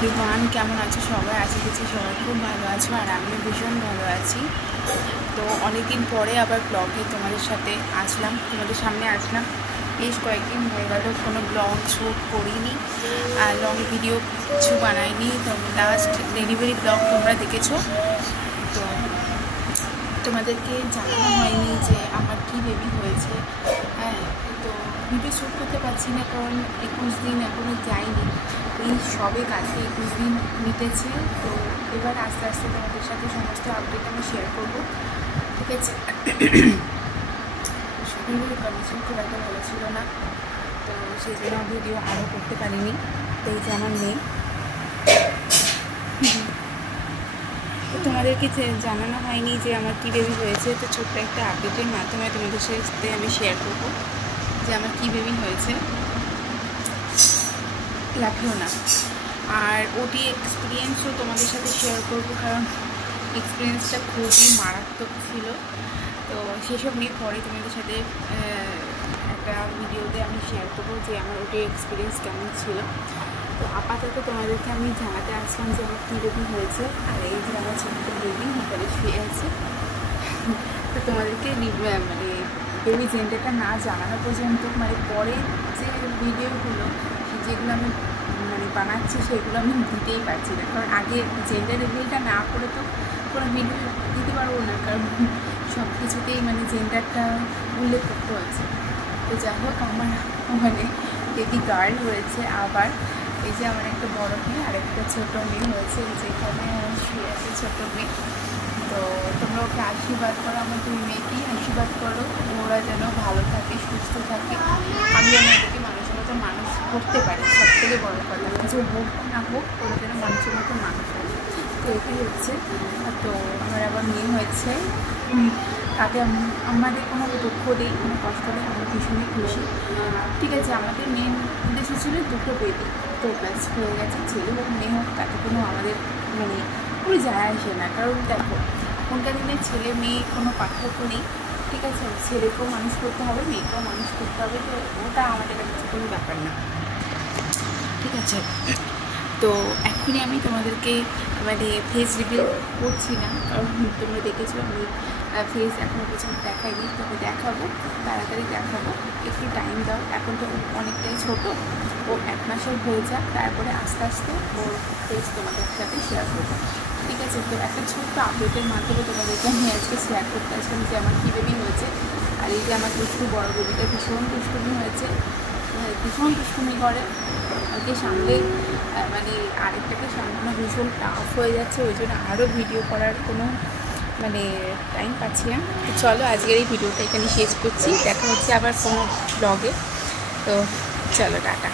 Everyone, কেমন আছো সবাই? আশা করছি সবাই খুব ভালো আছো, আর আমিও ভীষণ ভালো আছি। তো অনেকদিন পরে আবার ব্লগে তোমাদের সামনে আসলাম। বেশ কয়েকদিন হয়ে গেল কোনো ব্লগ শ্যুট করিনি, আর লং ভিডিও কিছু বানাইনি। তো লাস্ট ডেলিভারি ব্লগ তোমরা দেখেছো। তো তোমাদেরকে জানানো হয়নি যে আমার কি বেবি হয়েছে। হ্যাঁ, তো ভিডিও শ্যুট করতে পারছি না, কারণ 21 দিন এখনও যায়নি। এই সবে কালকে 21 দিন মিটেছে। তো এবার আস্তে আস্তে তোমাদের সাথে সমস্ত আপডেট আমি শেয়ার করবো, ঠিক আছে? শরীরের কন্ডিশন খুব একটা ভালো ছিল না, তো সেই জন্য ভিডিও আরও করতে পারিনি। তো এই যে আমার মেয়ে, তোমাদেরকে জানানো হয়নি যে আমার কী বেবি হয়েছে। তো ছোট্ট একটা আপডেটের মাধ্যমে তোমাদের সাথে আমি শেয়ার করবো যে আমার কী বেবি হয়েছে। লাভিও না। আর ওটি এক্সপিরিয়েন্সও তোমাদের সাথে শেয়ার করবো, কারণ এক্সপিরিয়েন্সটা খুবই মারাত্মক ছিল। তো সেসব নিয়ে পরে তোমাদের সাথে একটা ভিডিওতে আমি শেয়ার করবো যে আমার ওটি এক্সপিরিয়েন্স কেমন ছিল। তো আপাতত তোমাদেরকে আমি জানাতে আসলাম যে আমার কী বেবি হয়েছে। আর এই যে আমার ছোট্ট বেবি হোটেলে শুয়ে আছে। তো তোমাদেরকে মানে বেবি জেন্ডারটা না জানানো পর্যন্ত, মানে পরে যে ভিডিওগুলো যেগুলো আমি বানাচ্ছি সেগুলো আমি দিতেই পারছি না, কারণ আগে জেন্ডার রিভিলটা না করে তো কোনো ভিডিও দিতে পারবো না, কারণ সব কিছুতেই জেন্ডারটা উল্লেখ করতে হয়েছে। তো যাই হোক, আমার বেবি গার্ল হয়েছে। আবার এই যে আমার একটা বড় মেয়ে আর একটা ছোটো মেয়ে হয়েছে, যেখানে শুয়ে আছে ছোটো মেয়ে। তো তোমরা ওকে আশীর্বাদ করো, আমার দুই মেয়েকেই আশীর্বাদ করো, ওরা যেন ভালো থাকে, সুস্থ থাকে। আমি যেন ওদেরকে মানুষের মতো মানুষ করতে পারি, সব থেকে বড় কথা। কিছু হোক না হোক, ওরা যেন মানুষের মতো মানুষ হয়। তো এটাই হচ্ছে। তো আমার আবার মেয়ে হয়েছে। তাতে আমাদের কোনো দুঃখ নেই, কোনো কষ্ট নেই, আমরা ভীষণই খুশি। ঠিক আছে, আমাদের মেন উদ্দেশ্য ছিল দুটো বেবি। তো ব্যাস হয়ে গেছে, ছেলে হোক মেয়ে হোক, তাতে কোনো আমাদের কোনো যায় আসে না। কারণ দেখো, এখনকার দিনে ছেলে মেয়ে কোনো পার্থক্য নেই, ঠিক আছে? ছেলেকেও মানুষ করতে হবে, মেয়েকেও মানুষ করতে হবে। তো ওটা আমাদের কাছে কোনো ব্যাপার না, ঠিক আছে? তো এখনই আমি তোমাদেরকে ফেস রিভিল করছি না, কারণ তোমরা দেখেছো আমি ফেস এখনও পর্যন্ত দেখাইনি। তবে দেখাবো, তাড়াতাড়ি দেখাবো, একটু টাইম দাও। এখন তো অনেকটাই ছোটো, ও 1 মাসের হয়ে যাক, তারপরে আস্তে আস্তে ওর ফেস তোমাদের সাথে শেয়ার করবো, ঠিক আছে? তো একটা ছোট্ট আপডেটের মাধ্যমে তোমাদেরকে আমি আজকে শেয়ার করতে আসলাম যে আমার কী বেবি হয়েছে। আর এই যে আমার বড় বেবিটা ভীষণ দুষ্টুমি হয়েছে, ভীষণ দুষ্টুমি করে। ওকে সামলে আরেকটাকে সামলানো ভীষণ টাফ হয়ে যাচ্ছে, ওই জন্য আরও ভিডিও করার কোনো টাইম পাচ্ছি না। তো চলো, আজকের এই ভিডিওটা এখানে শেষ করছি। দেখা হচ্ছে আবার কোনো ব্লগে। তো চলো, টাটা।